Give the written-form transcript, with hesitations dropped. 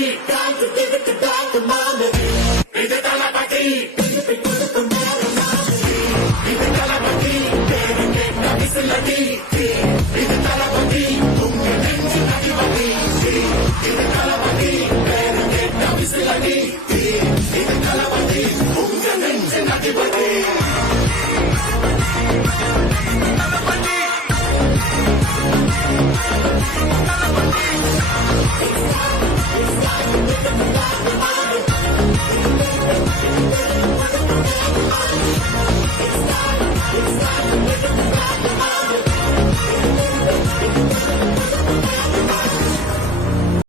time to give it back to mama. இது தளபதி இது தளபதி பேரு கேட்ட விசிலடி இது தளபதி உங்க நெஞ்சு அதிபதி இது தளபதி பேரு கேட்ட விசிலடி இது தளபதி உங்க நெஞ்சு அதிபதி தளபதி